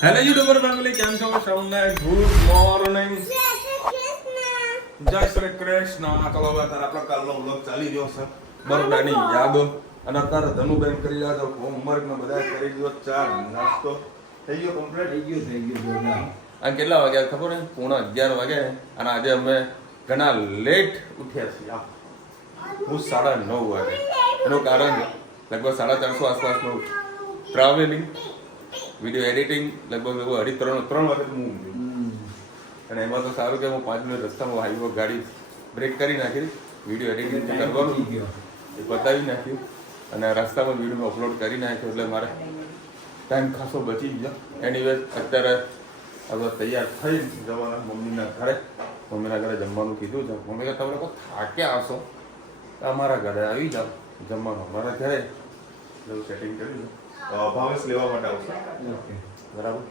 Hello YouTuber family, કેમ છો? સૌને ગુડ મોર્નિંગ, જય શ્રી કૃષ્ણ. ચલો હવે અત્યારે આપણો કાલનો વ્લોગ ચાલી રહ્યો છે, બરોડાની યાદો. અને અત્યારે ધનુબેન કરી રહ્યા છો હોમવર્ક ને બધા કરી દીધો, ચા નાસ્તો થઈ ગયો કમ્પ્લીટ. થઈ ગયું. આ કેટલા વાગ્યા ખબર ને? 11:30 વાગે. અને આજે અમે ઘણા લેટ ઉઠ્યા છીએ. હું 9:30 વાગે. એનું કારણ લગભગ 450 આસપાસનું ટ્રાવેલિંગ, વિડીયો એડિટિંગ, લગભગ 3 વાગે હું અને એમાં તો સારું કે હું 5 મિનિટ રસ્તામાં હાઈવે ગાડી બ્રેક કરી નાખી, વિડીયો એડિટિંગ કરવાનું એ બતાવી નાખ્યું અને રસ્તામાં વિડીયો અપલોડ કરી નાખ્યો, એટલે મારે ટાઈમ ખાસો બચી ગયો. એનીવેઝ અત્યારે હવે તૈયાર થઈ જવાના મમ્મીના ઘરે. મમ્મીના ઘરે જમવાનું કીધું છે. મમ્મી કે તમે લોકો થાક્યા હશો અમારા ઘરે આવી જાઓ જમવાનું. અમારા ઘરે એવું સેટિંગ કર્યું છે. ભાવેશ લેવા માટે આવશે, બરાબર?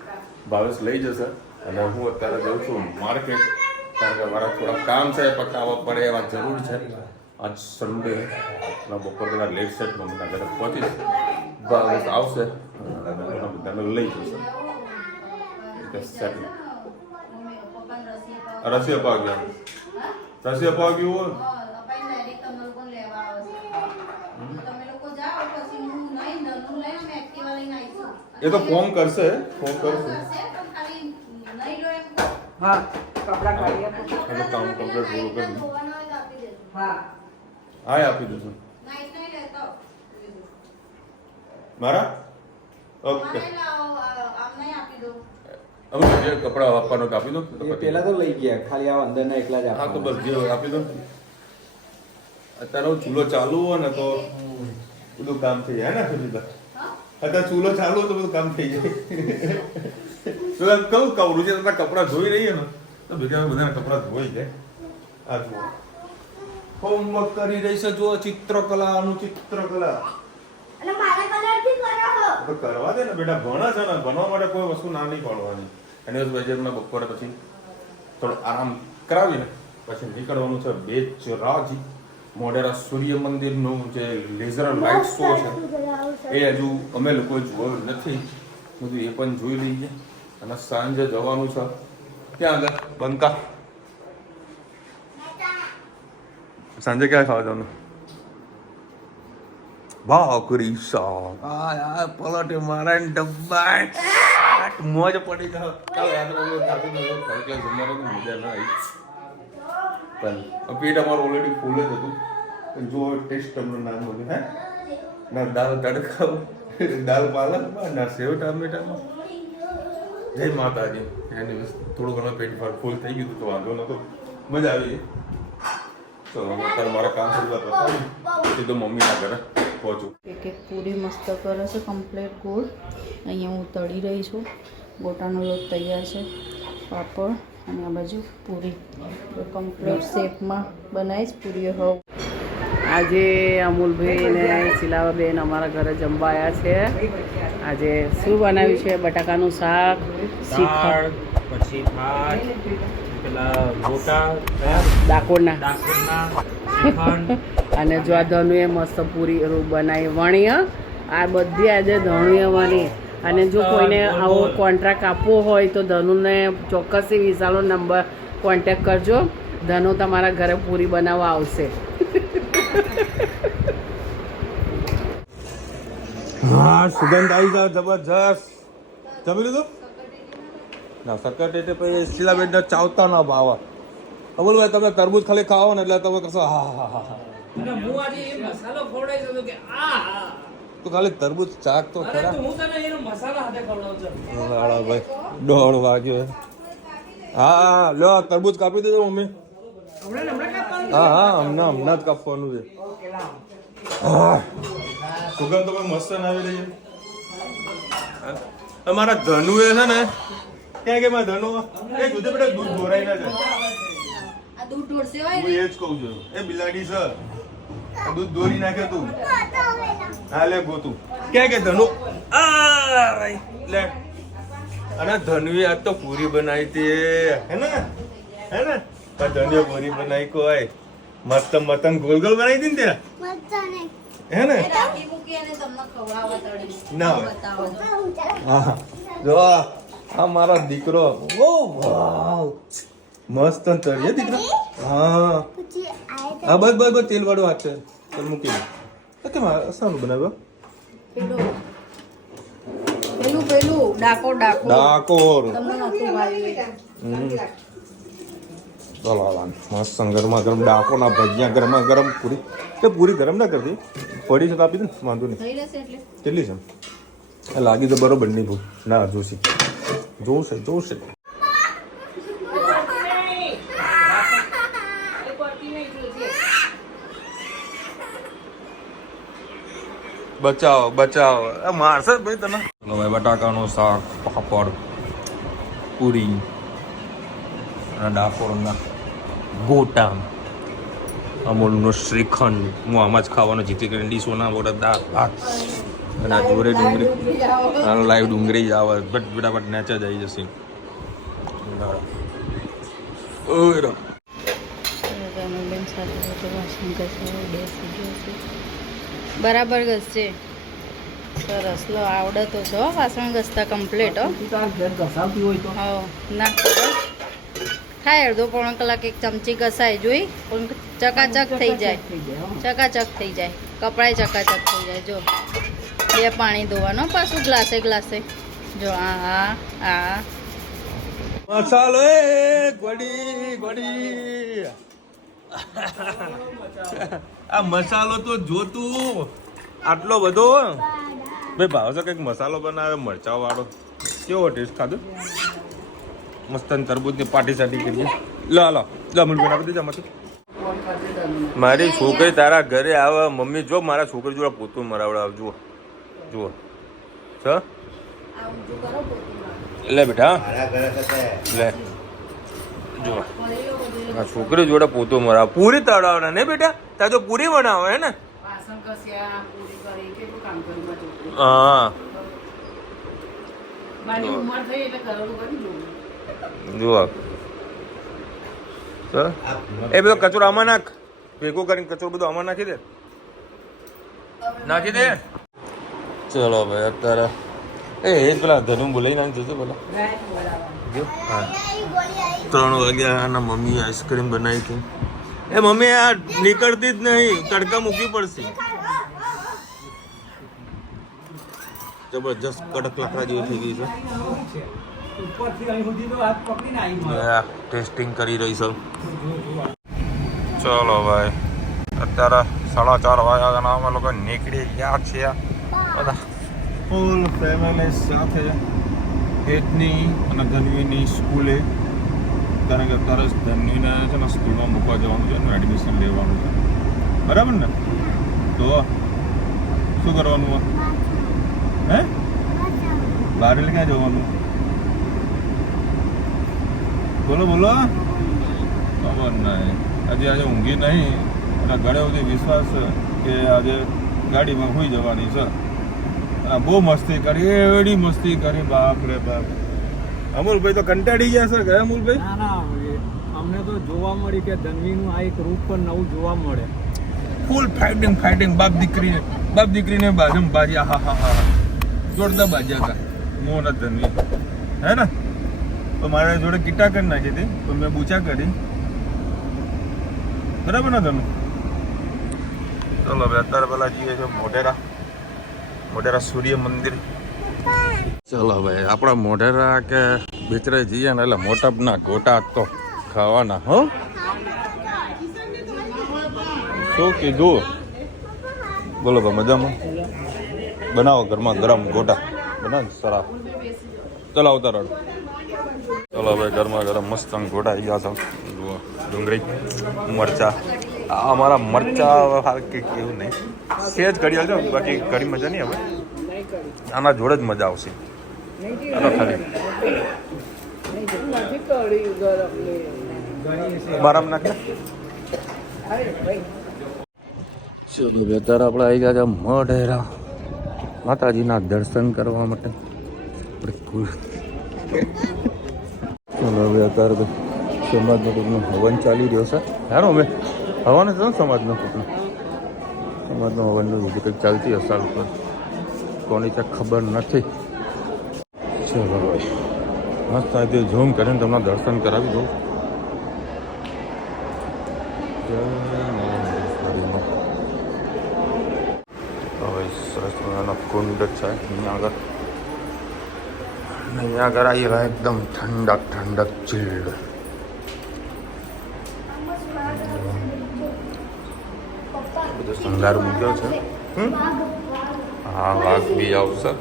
ભાવેશ લઈ જશે અને હું અત્યારે જઉં છું માર્કેટ, કારણ કે મારા થોડા કામ છે પતાવવા પડે એવા જરૂર છે. આજ સન્ડે અને બપોર પહેલાં લેટ સેટ મમ્મીના ઘરે પહોંચીશ. ભાવેશ આવશે બધાને લઈ જશે. રસી અપાવ્યા હોય એ તો ફોન કરશે. હા, કપડા કાઢી આપો. એનું કામ કમ્પ્લીટ પૂરું કરી હા આપી દઉં છું મારા. ઓકે, હવે જે કપડા આપવાનો આપી દો. પેલા તો લઈ ગયા, ખાલી આ અંદરના એકલા જ હા તો બસ જે આપી દો. અત્યારે ચૂલો ચાલુ હોય ને તો બધું કામ થઈ જાય ને સુધીતા. અત્યારે ચૂલો ચાલુ હોય તો બધું કામ થઈ જાય. કહું રુચિ તારા કપડા ધોઈ રહીએ ને તો બીજા બધાના કપડા ધોઈ જાય. આ જુઓ હોમવર્ક કરી રહી છે, જો ચિત્રકલાનું ચિત્રકલા. તો કરવા દે ને બેટા, ભણે છે ને, ભણવા માટે કોઈ વસ્તુ ના નહીં પાડવાની. અને બજેટના બપોરે પછી થોડો આરામ કરાવીને પછી નીકળવાનું છે બેચરાજી. મોઢેરા સૂર્ય મંદિરનું જે લેઝર લાઇટ શો છે એ હજુ અમે લોકોએ જોયું નથી, બધું એ પણ જોઈ લઈએ. અને સાંજે જવાનું છે ક્યાં આગળ બંકા. સાંજે ક્યાં ખાવા જવાનું? ભાખરી શાક. આ પલટે મારા ડબ્બા મોજ પડી જાવ. ચાલો યાદ રાખો, જમવાનું મજા ના આવી. પણ પેટ અમારું ઓલરેડી ફૂલ જ હતું. જો ટેસ્ટ તમને ના મળે, હે ના દાલ તડકા, દાલ પાલકમાં, ના સેવ ટામેટામાં. જય માતાજી. એની થોડું ઘણું પેટ ફૂલ થઈ ગયું તો વાંધો નતો, મજા આવી. ચલો અત્યારે મારા કામ થોડી વાર સીધો મમ્મીના ઘરે પહોંચું. એક પૂરી મસ્ત કરે છે, કમ્પ્લીટ ગોળ. અહીંયા હું તળી રહી છું. ગોટાનો લોટ તૈયાર છે, પાપડ અને આ બાજુ પૂરી કમ્પ્લીટ શેપમાં બનાવીશ પૂરીઓ. હવે આજે અમૂલભાઈ ને શિલાવાબેન અમારા ઘરે જમવા આવ્યા છે. આજે શું બનાવ્યું છે? બટાકાનું શાક, દાળ, પછી ભાત, પેલા ગોટા, ડાકોરના શ્રીખંડ. અને જો આ ધનુએ મસ્ત પૂરી બનાવી વણી. આ બધી આજે ધનુએ વણી. અને જો કોઈને આવો કોન્ટ્રાક્ટ આપવો હોય તો ધનુને ચોક્કસથી વિશાળો નંબર કોન્ટેક્ટ કરજો. ધનુ તમારા ઘરે પૂરી બનાવવા આવશે. હા, સુગંધ આવી જાય જબરજસ્ત. જમી લીધું? ના સક્કર ટેટે પછી શીલાબેન ચાવતા ના ભાવ. અમુલભાઈ તમે તરબૂચ ખાલી ખાઓ ને એટલે તમે કશો હા હા હા હા. અને હું આજે એ મસાલો ખવડાવી દીધો કે આ તો ખાલી તરબૂચ ચાક તો અરે ખરા. તો હું તને એનો મસાલા હાથે ખવડાવજો. લાડા ભાઈ 1:30 વાગ્યો. હા લ્યો તરબૂચ કાપી દેજો મમ્મી. હા હા હમણાં જ કાપવાનું છે. સુગંધ તો મસ્ત આવી રહી છે. અમારા ધનુએ છે ને ક્યાં કે મારા ધનુ એ દૂધ બેટા દૂધ ઢોરાઈ ના છે. આ દૂધ ઢોળશે હું એ જ કહું છું. એ બિલાડી છે, દૂધ દોરી નાખે તું. હા લે ગોતું ક્યાં કે ધનુ લે. અને ધનુએ આજ તો પૂરી બનાવી હતી, હે ને ધનુએ પૂરી બનાવી કોઈ મસ્ત મતંગ ગોલ ગોલ બનાવી હતી ને ત્યાં, હે ને? ના હોય. હા જો આ મારા દીકરો ઓ વાવ મસ્ત તળીએ દીકરા હા હા બસ બસ બસ તેલ વાળું હાથ છે ચાલ મૂકી દે કેમ સારું બનાવ્યો પેલું ડાકોર ડાકોર તમને નતું ભાવ્યું ચલો મસ્ત ગરમા ગરમ ડાકોરના ભજીયા ગરમા ગરમ પૂરી એ પૂરી ગરમ ના કરતી પડી છે તો આપી દે ને વાંધો નહીં થઈ જશે એટલે કેટલી છે લાગી તો બરોબર નહીં ભૂ ના જોશે જોશે બચાવો મારશે ભાઈ તને ચલો ભાઈ બટાકાનું શાક પાપડ પૂરી અને ડાકોરના ગોટા અમૂલનું શ્રીખંડ હું આમાં જ ખાવાનો જીતી કરીને ડીશોના મોટા દાળ ભાત અને આ જોડે ડુંગળી લાઈવ ડુંગળી આવે ફટાફટ નેચા જઈ જશે બેન સાથે સાથે વાસણ ઘસે બેસી જશે બરાબર ઘસશે સરસ લો આવડે તો છો વાસણ ઘસતા કમ્પ્લીટ હો ઘસાવતી હોય તો હા ના થાય અડધો પોણો કલાક એક ચમચી ઘસાય જોઈ પણ ચકાચક થઈ જાય કપડાય ચકાચક થઈ જાય જો બે પાણી ધોવાનું પાછું ગ્લાસે જો આ મસાલો એ ગોડી આ મસાલો તો જોતું આટલો બધો ભાઈ ભાવ છે કંઈક મસાલો બનાવે મરચા વાળો કેવો ટેસ્ટ ખાધો મસ્ત તરબૂજની પાટી સાટી કરીએ લો મમ્મી આપી દેજો આમાંથી મારી છોકરી તારા ઘરે આવે મમ્મી જો મારા છોકરી જોડે પોતું મરાવડાવ જુઓ છ લે બેટા લે જો આ છોકરી જોડે પોતું મરાવ પૂરી તળાવના ને બેટા તાર જો પૂરી બનાવો હે ને વાસણ ઘસ્યા પૂરી કરી કેટલું કામ કર્યું માં છોકરી હા મારી ઉંમર થઈ એટલે કરવાનું કરી જોવું જુઓ એ બધો કચરો આમાં નાખ ભેગો કરીને કચરો બધો આમાં નાખી દે ચલો ભાઈ અત્યારે એ પેલા ધનુ બોલાવી નાખ જતો પેલા હા 3 વાગ્યા અને મમ્મી આઈસ્ક્રીમ બનાવી હતી એ મમ્મી આ નીકળતી જ નહીં તડકા મૂકવી પડશે જબરજસ્ત કડક લાકડા જેવી થઈ ગઈ છે ઉપરથી અહીં સુધી તો હાથ પકડીને આવી ટેસ્ટિંગ કરી રહી છે ચલો ભાઈ અત્યારે 4:30 વાગ્યા અને અમે લોકો નીકળી ગયા છીએ બધા ફૂલ ફેમિલી સાથે હેતની અને ધનવીની સ્કૂલે કારણ કે અત્યારે ધનવીને છે ને સ્કૂલમાં મૂકવા જવાનું છે ને એડમિશન લેવાનું છે બરાબર ને તો શું કરવાનું હે બહાર ક્યાં જવાનું બોલો ખબર નહીં આજે ઊંઘી નહીં અને ઘરે સુધી વિશ્વાસ છે કે આજે ગાડીમાં હોઈ જવાની છે અને બહુ મસ્તી કરી એવડી મસ્તી કરી બાપ રે બાપ અમૂલભાઈ તો કંટાળી ગયા સર ગયા અમૂલભાઈ ના અમને તો જોવા મળી કે ધનવીનું આ એક રૂપ પણ નવું જોવા મળે ફૂલ ફાઇટિંગ બાપ દીકરીને બાજુમાં બાજ્યા હા જોરદાર બાજ્યા હતા મોન ધનવી હે ને તો મારા જોડે કીટા કરી નાખી હતી તો મેં બૂચા કરી બરાબર ને ધનુ ચલો હવે અત્યારે પેલા જઈએ છે મોઢેરા સૂર્ય મંદિર ચલો ભાઈ આપણા મોઢેરા કે બેચરે જઈએ ને એટલે મોટપના ગોટા તો ખાવાના હો શું કીધું બોલો ભાઈ મજામાં બનાવો ઘરમાં ગરમ ગોટા બનાવ સરા ચલો આવતા રહો ચલો ભાઈ ગરમા ગરમ મસ્ત ગોટા આવી ગયા છે જુઓ ડુંગળી મરચા આ અમારા મરચા હાલ કે કેવું નહીં સેજ કરી આવજો બાકી ઘણી મજા નહીં હવે આના જોડે જ મજા આવશે ચાલો ખાલી બારામ નાખે ચલો ભાઈ અત્યારે આપણે આવી ગયા છે મોઢેરા માતાજીના દર્શન કરવા માટે ચલો હવે અત્યારે સમાજનો કોઈકનો હવન ચાલી રહ્યો છે હારો અમે હવાનું છે ને સમાજનો કોઈકનો સમાજનો હવનનું બીજું કંઈક ચાલતી હશે સારું પર કોની ત્યાં ખબર નથી ચલો ભાઈ મસ્ત આજે ઝૂમ કરીને તમને દર્શન કરાવી દઉં. જય નરેન્દ્રેશ્વરીનો. હવે સરસ મજાનો કુંડ છે અહીંયા આગળ. અને અહીંયા આગળ આવી રહ્યા એકદમ ઠંડક ઠંડક ચીલ્ડ. બધો શણગાર મૂક્યો છે. હા, વાઘ બી આવશે.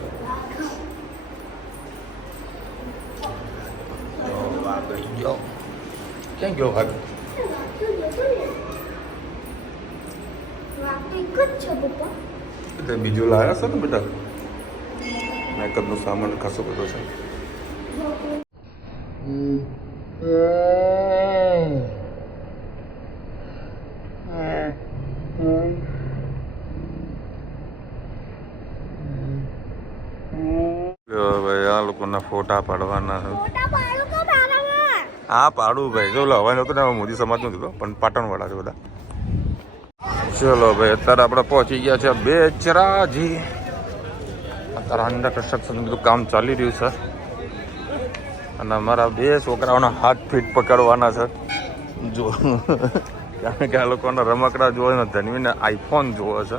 ક્યાં ગયો ભાગ? બીજું લાયા છે ને બેટા? મેકઅપનો સામાન ખાસો બધો છે. ભાઈ આ લોકોના ફોટા પાડવાના છે. હા પાડું ભાઈ. જો હવા નતો ને મોદી સમાજનું હતું પણ પાટણવાળા છે બધા. ચલો ભાઈ અત્યારે આપણે પહોંચી ગયા છે બેચરાજી. અત્યારે અંડર કન્સ્ટ્રક્શન બધું કામ ચાલી રહ્યું છે અને અમારા 2 છોકરાઓના હાથ ફીટ પકડવાના છે. જો કારણ કે આ લોકોના રમકડા જોવે ને ધનવીને આઈફોન જોવે છે.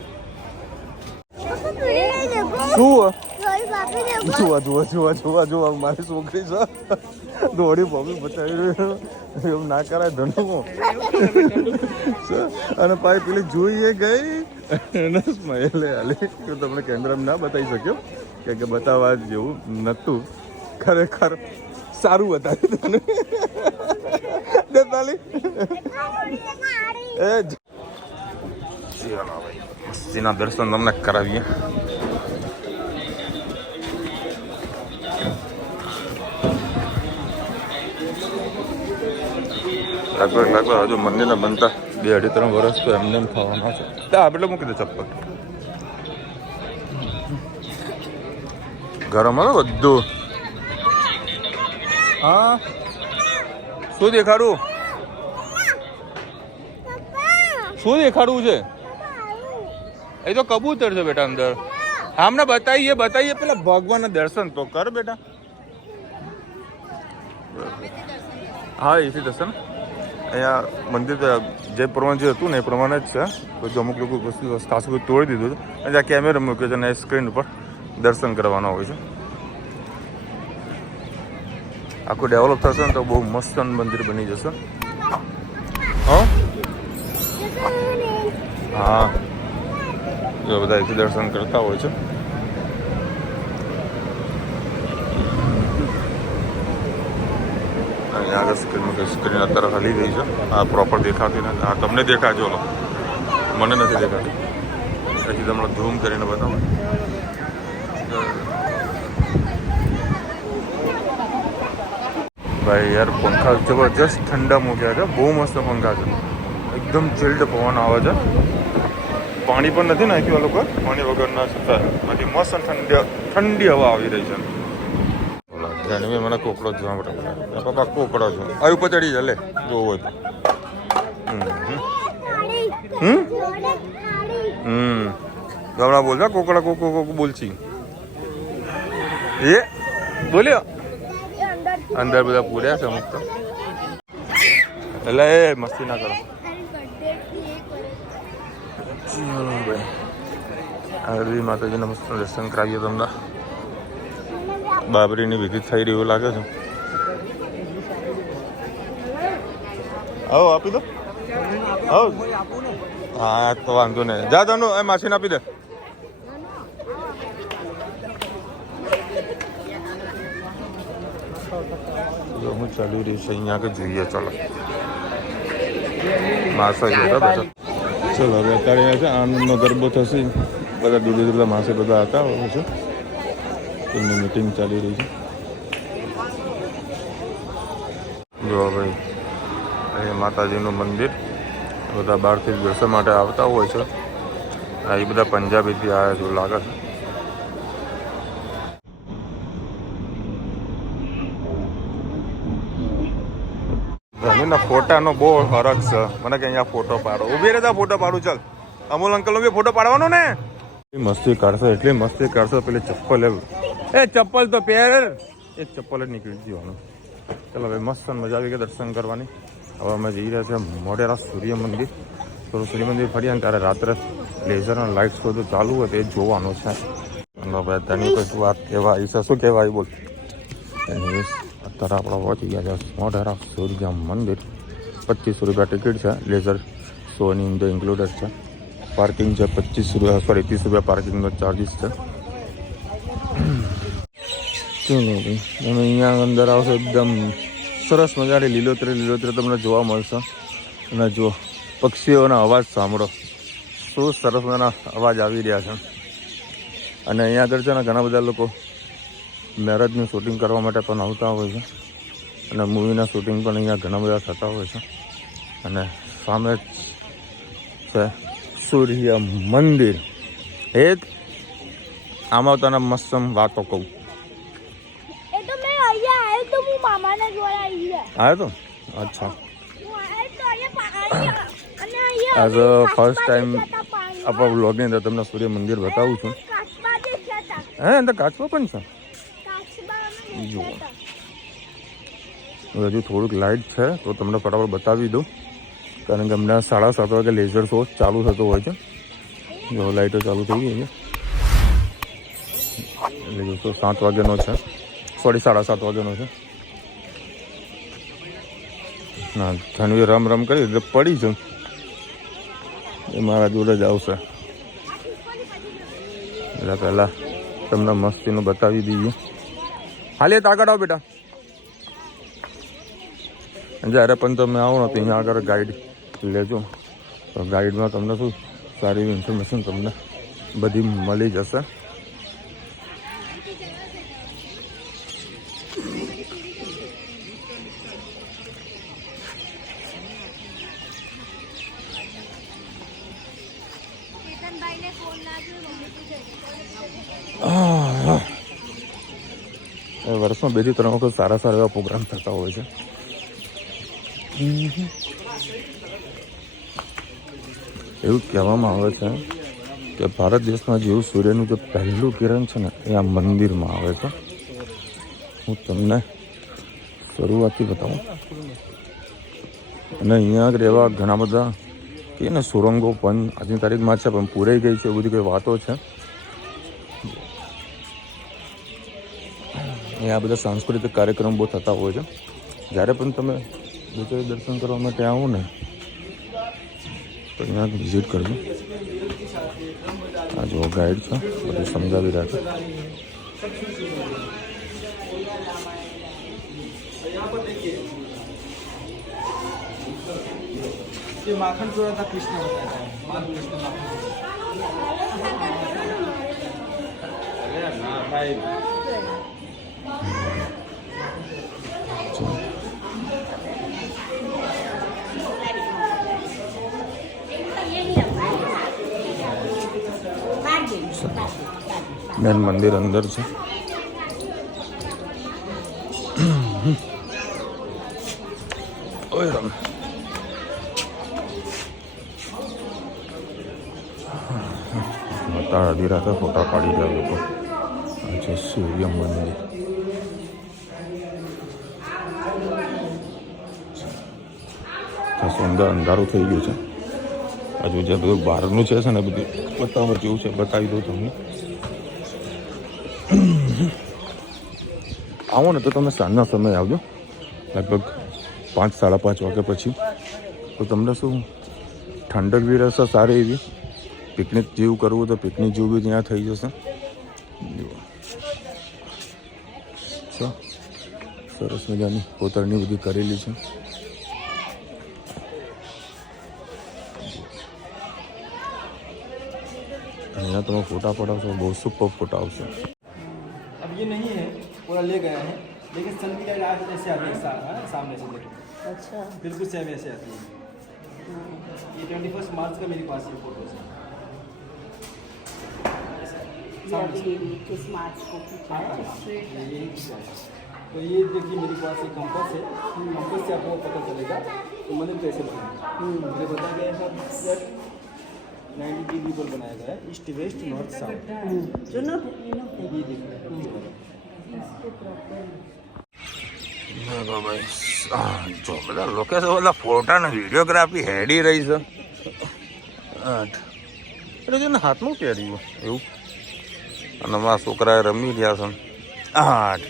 શું મારી છોકરી છે દોડી મમ્મી બતાવી એમ ના કરાય ધનુ. અને પાછી પેલી જોઈએ ગઈ એને સ્માઈલે હાલી. તમને કેમેરામાં ના બતાવી શક્યો કે બતાવવા જેવું નતું. ખરેખર સારું બતાવ્યું તને. મસ્તીના દર્શન તમને કરાવીએ. લગભગ હજુ મંદિરના બનતા 2-3 વર્ષ તો એમને એમ થવાના છે. ત્યાં આપણે મૂકી દે ચપ્પલ. ગરમ હતો બધું. હા શું દેખાડું? શું દેખાડવું છે? એ તો કબૂતર છે બેટા અંદર. હમણાં બતાવીએ પેલા ભગવાનના દર્શન તો કર બેટા. હા એથી દર્શન અહીંયા મંદિર જે પ્રમાણે જે હતું ને એ પ્રમાણે જ છે. પછી અમુક લોકો વસ્તુ ખાસ બધું તોડી દીધું હતું અને જ્યાં કેમેરા મૂક્યો છે અને સ્ક્રીન ઉપર દર્શન કરવાના હોય છે. આખું ડેવલપ થશે ને તો બહુ મસ્ત મંદિર બની જશે. હા જો બધા અહીંથી દર્શન કરતા હોય છે. અહીંયા આગળ સ્ક્રીન અત્યારે હલી ગઈ છે. આ પ્રોપર દેખાતી નથી. આ તમને દેખાય જો મને નથી દેખાતી. પછી તમને ઝૂમ કરીને બતાવો. ભાઈ યાર પંખા જબરજસ્ત ઠંડા મૂક્યા છે. બહુ મસ્ત પંખા છે. એકદમ ચિલ્ડ પવન આવે છે. પાણી પણ નથી નાખ્યું આ લોકો. પાણી વગરના છતાં બાકી મસ્ત ઠંડી હવા આવી રહી છે. જાનવી મને કોકડો જોવા માટે પપ્પા કોકડો જો આ ઉપર ચડી જાય લે જોવું હોય તો. હમણાં બોલતા કોકડા કોકો બોલછી એ બોલ્યો. અંદર બધા પૂર્યા છે અમુક તો. એટલે એ મસ્તી ના કરો. ભાઈ હરવી માતાજીના મસ્ત દર્શન કરાવીએ તમને. બાબરીની વિધિ થઈ રહી એવું લાગે છે. આવો આપી દો. હા તો વાંધો નહીં. જા તનું એ માસીને આપી દે. હું ચાલી રહી છે અહીંયા આગળ જોઈએ. ચાલો માસા ગયા બેટા. ચલો હવે અત્યારે છે આનંદનો ગરબો થશે. બધા દૂર માસે બધા હતા હોય છે. એમની મીટિંગ ચાલી રહી છે. જો ભાઈ એ માતાજીનું મંદિર. બધા બહારથી દર્શન માટે આવતા હોય છે. આ એ બધા પંજાબીથી આવ્યા છે લાગે છે. ધનીના ફોટાનો બહુ ફરક છે. મને કે અહીંયા ફોટો પાડો. ઉભી રહેતા ફોટો પાડું. ચાલ અમૂલ અંકલનો બી ફોટો પાડવાનો ને. મસ્તી કાઢશે એટલી મસ્તી કાઢશે. પેલી ચપ્પલ એ ચપ્પલ તો પહેર. એક ચપ્પલ જ નીકળી જવાનું. ચાલો હવે મસ્ત મજા આવી ગઈ દર્શન કરવાની. હવે અમે જઈ રહ્યા છીએ મોઢેરા સૂર્ય મંદિર. થોડું સૂર્ય મંદિર ફરીએ ને ત્યારે રાત્રે લેઝરના લાઇટ્સ બધું ચાલુ હોય તો એ જોવાનું છે. ભાઈ તેની કોઈ વાત કહેવા આવી છે, શું કહેવા આવી બોલ? અત્યારે આપણે પહોંચી ગયા છે મોઢેરા સૂર્ય મંદિર. 2500 રૂપિયા ટિકિટ છે. લેઝર શોની અંદર ઇન્ક્લુડેડ છે. પાર્કિંગ છે 25 રૂપિયા, સોરી 30 રૂપિયા પાર્કિંગનો ચાર્જિસ છે. શું નહીં તમે અહીંયા અંદર આવશો એકદમ સરસ મજાની લીલોતરી તમને જોવા મળશે. અને જો પક્ષીઓના અવાજ સાંભળો, શું સરસ મજાના અવાજ આવી રહ્યા છે. અને અહીંયા આગળ છે ને ઘણા બધા લોકો મેરેજનું શૂટિંગ કરવા માટે પણ આવતા હોય છે. અને મૂવીના શૂટિંગ પણ અહીંયા ઘણા બધા થતા હોય છે. અને સામે છે સૂર્ય મંદિર. એક આમાં તને મસ્ત વાતો કહું. આવ્યો તો અચ્છા. એઝ અ ફર્સ્ટ ટાઈમ આપણા વ્લોગની અંદર તમને સૂર્ય મંદિર બતાવું છું. હે અંદર કાચમાં પણ છે. જુઓ હજુ થોડુંક લાઇટ છે તો તમને ફટાફટ બતાવી દઉં, કારણ કે હમણાં 7:30 વાગે લેઝર શો ચાલુ થતો હોય છે. જો લાઇટો ચાલુ થઈ ગઈ છે એટલે જો 7 વાગ્યાનો છે, સોરી 7:30 વાગ્યાનો છે. ના ધનવી રમ કરી એટલે પડી છે એ મારા જોડે જ આવશે. એટલે પહેલાં તમને મસ્તીનું બતાવી દઈએ. હાલે આગળ આવો બેટા. જ્યારે પણ તમે આવો ને તો અહીંયા આગળ ગાઈડ લેજો, તો ગાઈડમાં તમને શું સારી એવી ઇન્ફોર્મેશન તમને બધી મળી જશે. વર્ષમાં 2 થી 3 વખત સારા એવા પ્રોગ્રામ થતા હોય છે. એવું કહેવામાં આવે છે કે ભારત દેશમાં જેવું સૂર્યનું જે પહેલું કિરણ છે ને એ આ મંદિરમાં આવે છે. હું તમને શરૂઆતથી બતાવું. અને અહીંયા આગળ એવા ઘણા બધા કે ને સુરંગો પણ આજની તારીખમાં છે પણ પૂરાઈ ગઈ છે, એ બધી કોઈ વાતો છે. આ બધા સાંસ્કૃતિક કાર્યક્રમ બહુ થતા હોય છે. જ્યારે પણ તમે ગુજરાતી દર્શન કરવા માટે આવો ને તો અહીંયા વિઝિટ કરજો. આ જો ગાઈડ છે, બધું સમજાવી રહ્યા છે. ये माखन चोरा था कृष्ण बताया था। अरे ना भाई મેન મંદિર અંદર છે. ઓય રામ. અડધી રાતે ફોટા પાડી રહ્યા લોકો. આ છે સૂર્ય મંદિર. સુંદર અંધારું થઈ ગયું છે. હજુ જે બધું બહારનું છે ને બધું બતાવવા જેવું છે, બતાવી દઉં તમને. આવો ને તો તમે સાંજના સમયે આવજો, લગભગ 5-5:30 વાગ્યા પછી. તો તમને શું ઠંડક બી રહેશે સારી એવી. પિકનિક જેવું કરવું તો પિકનિક જેવું બી ત્યાં થઈ જશે. સરસ મજાની કોતરણી બધી કરેલી છે. यहाँ तो फोटा पड़ा तो बहुत सुपर फोटा आवश्य. अब ये नहीं है, पूरा ले गया है, लेकिन सन की लाइट जैसे आती है सामने से देखो. अच्छा बिल्कुल सेम ऐसे आती है. ये 21 मार्च का मेरे पास ये फोटो है. तो ये देखिए मेरे पास एक कंपास है. कंपास से आपको पता चलेगा तो मंदिर कैसे बना. मुझे बताया गया है 90 डिग्री पर बनाया गया है, ईस्ट वेस्ट नॉर्थ साउथ. जो ना ये देखिए ભાઈ જો બધા લોકેશન બધા ફોટા ને વિડીયોગ્રાફી હેડી રહી છે. 8 એટલે છે ને હાથમાં પહેર્યું એવું. અને મારા છોકરાએ રમી રહ્યા છે 8.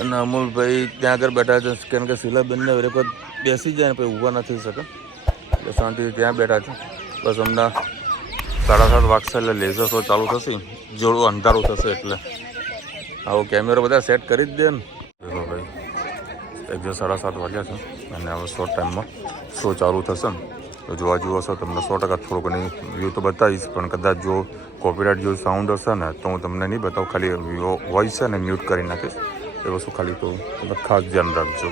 અને અમૂલભાઈ ત્યાં આગળ બેઠા છે કારણ કે શીલાબેનને એક વખત બેસી જાય ને પછી ઊભા ન થઈ શકે એટલે શાંતિથી ત્યાં બેઠા છે. બસ હમણાં 7:30 વાગશે એટલે લેઝર શો ચાલુ થશે. જોડું અંધારું થશે એટલે આવો કેમેરો બધા સેટ કરી જ દે ને. દેખો ભાઈ એક્ઝેક્ટ 7:30 વાગ્યા છે અને હવે શોર્ટ ટાઈમમાં શો ચાલુ થશે ને તો જોવા જેવું હશે તમને 100% થોડું ઘણી વ્યૂ તો બતાવીશ પણ કદાચ જો કોપીરાઇટ જેવું સાઉન્ડ હશે ને તો હું તમને નહીં બતાવું. ખાલી વોઇસ છે ને મ્યુટ કરી નાખીશ એ વસ્તુ ખાલી તો તમે ખાસ ધ્યાન રાખજો.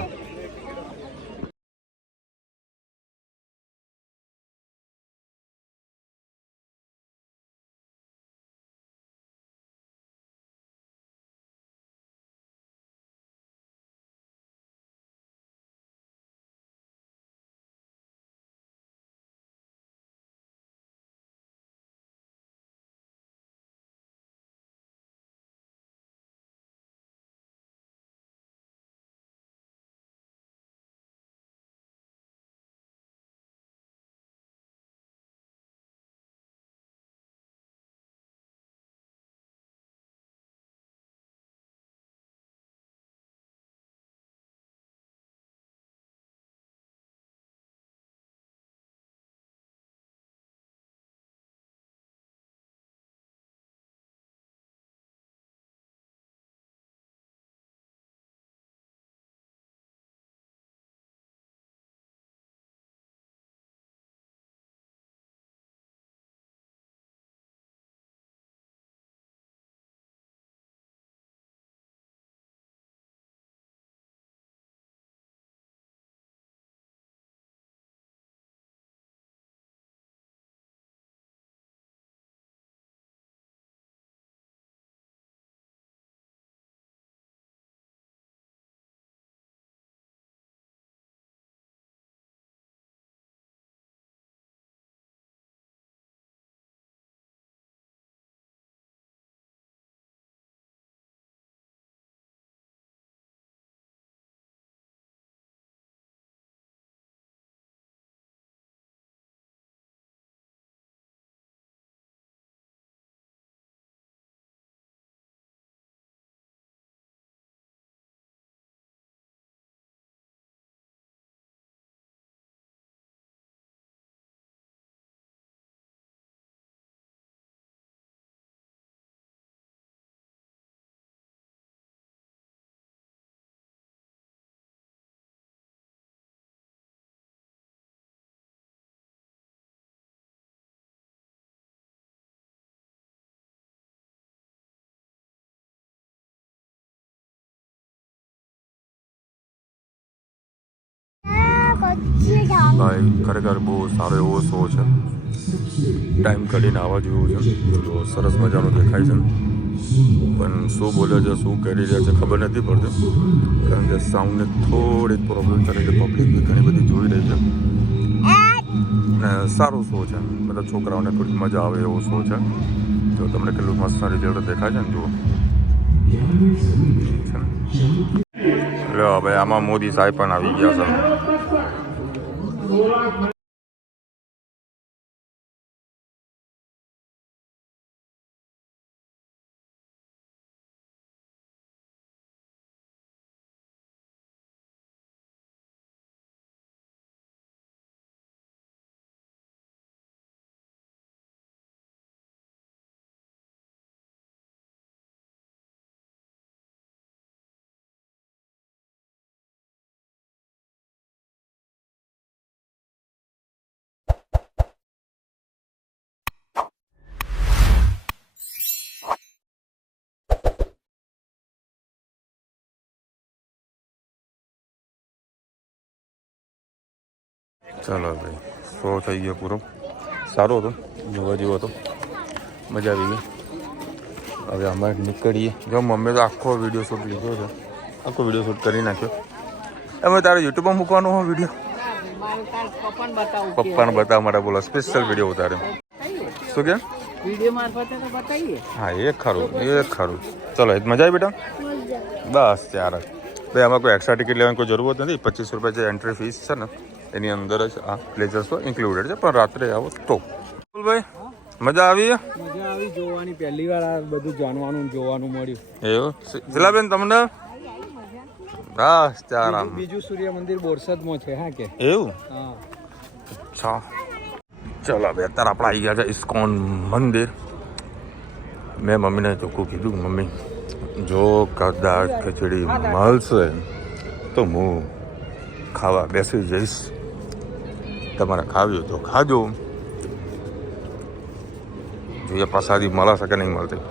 ભાઈ ખરેખર બહુ સારો એવો શો છે. ટાઈમ કાઢીને આવવા જેવું છે. તો સરસ મજાનો દેખાય છે પણ શું બોલે છે શું કરી રહ્યા છે ખબર નથી પડતી કારણ કે સાઉન્ડને થોડીક પ્રોબ્લેમ કરે છે. પબ્લિક બી ઘણી બધી જોઈ રહી છે ને સારો શો છે. મતલબ છોકરાઓને થોડી મજા આવે એવો શો છે. તો તમને કેટલું મસ્ત રિઝલ્ટ દેખાય છે ને જુઓ. લો ભાઈ આમાં મોદી સાહેબ પણ આવી ગયા છે. ચાલો ભાઈ શો થઈ ગયો પૂરો. સારો હતો જોવા જેવો હતો. મજા આવી ગઈ. હવે અમારે નીકળીએ. જો મમ્મી તો આખો વિડીયો શૂટ લીધો છે. આખો વિડીયો શૂટ કરી નાખ્યો. હવે તારે યુટ્યુબમાં મૂકવાનો હોય વિડીયો? પપ્પાને બતાવવા માટે બોલો સ્પેશિયલ વિડીયો ઉતારે. શું કે વિડીયો મારફતે તો બતાવીએ. હા એ ખરું એ ખરું. ચલો મજા આવી બેટા? બસ ત્યારે ભાઈ આમાં કોઈ એક્સ્ટ્રા ટિકિટ લેવાની કોઈ જરૂરત નથી. 25 રૂપિયા જે એન્ટ્રી ફીસ છે ને એની અંદર જ આ પ્લેઝર શો ઇન્ક્લુડેડ છે. પણ રાત્રે આવો તો ભાઈ મજા આવી. મજા આવી જોવાની, પહેલી વાર આ બધું જાણવાનું જોવાનું મળ્યું. એવું શિલાબેન તમને? હા ચારામ. બીજું સૂર્ય મંદિર બોરસદમાં છે. હા કે એવું? હા. અચ્છા ચલો હવે અત્યારે આપણે આવી ગયા છે ઇસ્કોન મંદિર. મેં મમ્મીને ચોખ્ખું કીધું મમ્મી જો કદાચ ખીચડી મળશે તો હું ખાવા બેસી જઈશ, તમારે ખાવી હોય તો ખાજો. જોઈએ પ્રસાદી મળે છે કે નહીં મળતી.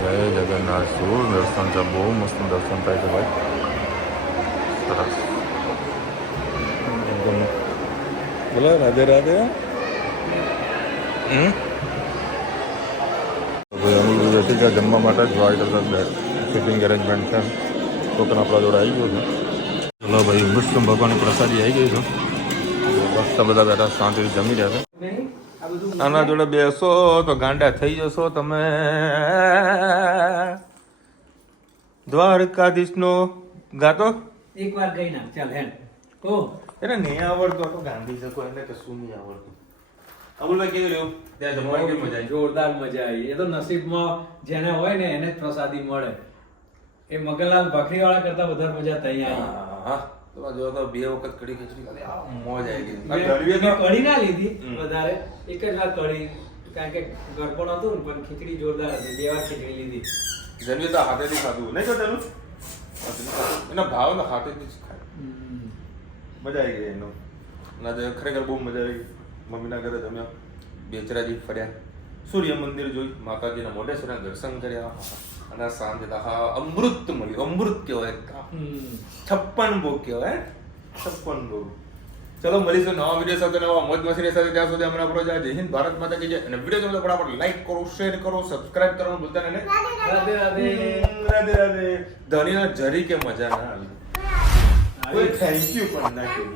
જય જગન્નાથ સુર દર્શન છે, બહુ મસ્ત દર્શન થાય છે ભાઈ. સરસ. એકદમ બોલો રાધે રાધે. અમુલ ઠીક છે જમવા માટે જ વાઇટ સિટિંગ અરેન્જમેન્ટ છે. ટોકન આપણા જોડે આવી ગયું છે. ચલો ભાઈ વિષ્ણુ ભગવાનની પ્રસાદી આવી ગઈ છે. મસ્ત બધા બેઠા શાંતિથી જમી રહ્યા છે. આના જોડે બેસો તો ગાંડા થઈ જશો તમે. દ્વારકાધીશનો ગાતો એક વાર ગઈ ના ચાલ હેડ ઓ એને નહીં આવડતો તો ગાંધી શકો એને કશું નહીં આવડતું. અમુલભાઈ કેવું રહ્યું ત્યાં જમવાની કેવી મજા આવી? જોરદાર મજા આવી. એ તો નસીબમાં જેને હોય ને એને જ પ્રસાદી મળે. એ મગનલાલ ભાખરી વાળા કરતા વધારે મજા થઈ આવી. હા તો જો તો 2 વખત કઢી ખીચડી ખાધી, આ મોજ આવી ગઈ. મેં કઢી ના લીધી વધારે, એક જ વાર કઢી, કારણ કે ગરબણ હતું ને પણ ખીચડી જોરદાર હતી. 2 વાર ખીચડી લીધી. જન્મી તો હાથેથી ખાધું નહીં ચોટેલું એના ભાવ ને હાથેથી જ ખાય. મજા આવી ગઈ એનો. ના ખરેખર બહુ મજા આવી ગઈ. મમ્મીના ઘરે જમ્યા, બેચરાજી ફર્યા, સૂર્ય મંદિર જોઈ, માતાજીના મોઢેશ્વરના દર્શન કર્યા અને સાંજે અમૃત મળ્યું. અમૃત કહેવાય, 56 ભોગ કહેવાય. 56 ભોગ. ચલો મળીશું નવા વિડીયો સાથે, નવા મોજ મસ્તી સાથે. ત્યાં સુધી હમણાં આપણો જય હિન્દ, ભારત માતા કી જય. અને વિડીયો ગમે તો ફટાફટ લાઈક કરો, શેર કરો, સબસ્ક્રાઇબ કરવાનું ભૂલતા નહીં. રાધે રાધે. રાધે રાધે. ધણીના જરી કે મજા ના આવી. કોઈ થેન્ક યુ પણ ના કહ્યું.